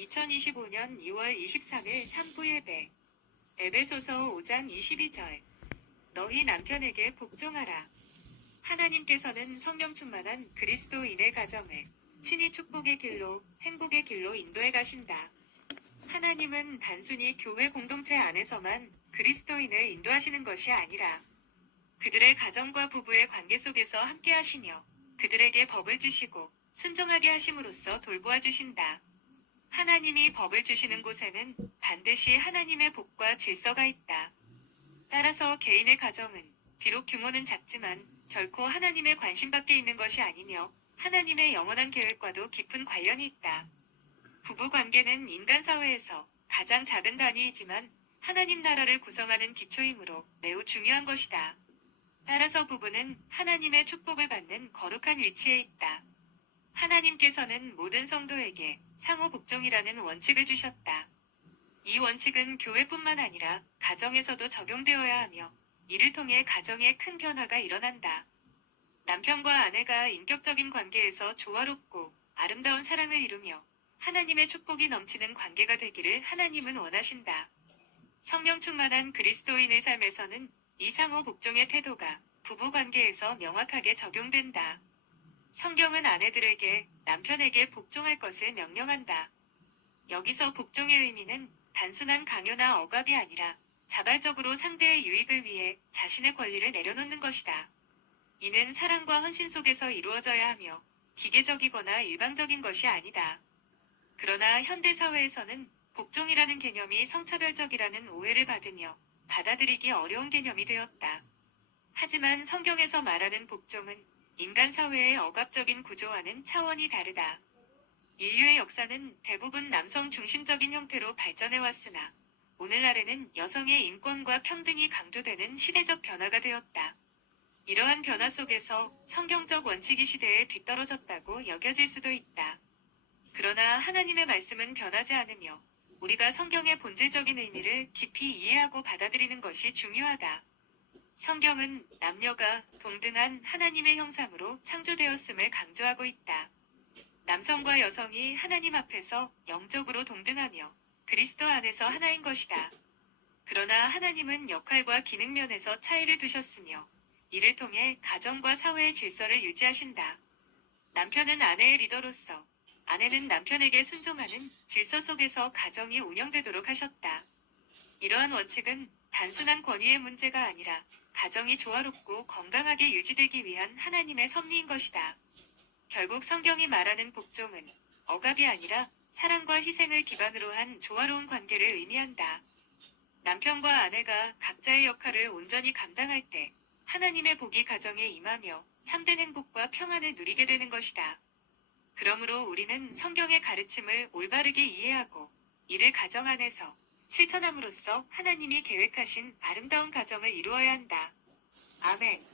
2025년 2월 23일 3부 예배. 에베소서 5장 22절. 너희 남편에게 복종하라. 하나님께서는 성령 충만한 그리스도인의 가정을 친히 축복의 길로, 행복의 길로 인도해 가신다. 하나님은 단순히 교회 공동체 안에서만 그리스도인을 인도하시는 것이 아니라 그들의 가정과 부부의 관계 속에서 함께 하시며 그들에게 법을 주시고 순종하게 하심으로써 돌보아 주신다. 하나님이 법을 주시는 곳에는 반드시 하나님의 복과 질서가 있다. 따라서 개인의 가정은 비록 규모는 작지만 결코 하나님의 관심 밖에 있는 것이 아니며 하나님의 영원한 계획과도 깊은 관련이 있다. 부부 관계는 인간 사회에서 가장 작은 단위이지만 하나님 나라를 구성하는 기초이므로 매우 중요한 것이다. 따라서 부부는 하나님의 축복을 받는 거룩한 위치에 있다. 하나님께서는 모든 성도에게 상호 복종이라는 원칙을 주셨다. 이 원칙은 교회뿐만 아니라 가정에서도 적용되어야 하며 이를 통해 가정에 큰 변화가 일어난다. 남편과 아내가 인격적인 관계에서 조화롭고 아름다운 사랑을 이루며 하나님의 축복이 넘치는 관계가 되기를 하나님은 원하신다. 성령 충만한 그리스도인의 삶에서는 이 상호 복종의 태도가 부부 관계에서 명확하게 적용된다. 성경은 아내들에게 남편에게 복종할 것을 명령한다. 여기서 복종의 의미는 단순한 강요나 억압이 아니라 자발적으로 상대의 유익을 위해 자신의 권리를 내려놓는 것이다. 이는 사랑과 헌신 속에서 이루어져야 하며 기계적이거나 일방적인 것이 아니다. 그러나 현대 사회에서는 복종이라는 개념이 성차별적이라는 오해를 받으며 받아들이기 어려운 개념이 되었다. 하지만 성경에서 말하는 복종은 인간 사회의 억압적인 구조와는 차원이 다르다. 인류의 역사는 대부분 남성 중심적인 형태로 발전해왔으나 오늘날에는 여성의 인권과 평등이 강조되는 시대적 변화가 되었다. 이러한 변화 속에서 성경적 원칙이 시대에 뒤떨어졌다고 여겨질 수도 있다. 그러나 하나님의 말씀은 변하지 않으며 우리가 성경의 본질적인 의미를 깊이 이해하고 받아들이는 것이 중요하다. 성경은 남녀가 동등한 하나님의 형상으로 창조되었음을 강조하고 있다. 남성과 여성이 하나님 앞에서 영적으로 동등하며 그리스도 안에서 하나인 것이다. 그러나 하나님은 역할과 기능 면에서 차이를 두셨으며 이를 통해 가정과 사회의 질서를 유지하신다. 남편은 아내의 리더로서, 아내는 남편에게 순종하는 질서 속에서 가정이 운영되도록 하셨다. 이러한 원칙은 단순한 권위의 문제가 아니라 가정이 조화롭고 건강하게 유지되기 위한 하나님의 섭리인 것이다. 결국 성경이 말하는 복종은 억압이 아니라 사랑과 희생을 기반으로 한 조화로운 관계를 의미한다. 남편과 아내가 각자의 역할을 온전히 감당할 때 하나님의 복이 가정에 임하며 참된 행복과 평안을 누리게 되는 것이다. 그러므로 우리는 성경의 가르침을 올바르게 이해하고 이를 가정 안에서 실천함으로써 하나님이 계획하신 아름다운 가정을 이루어야 한다. 아멘.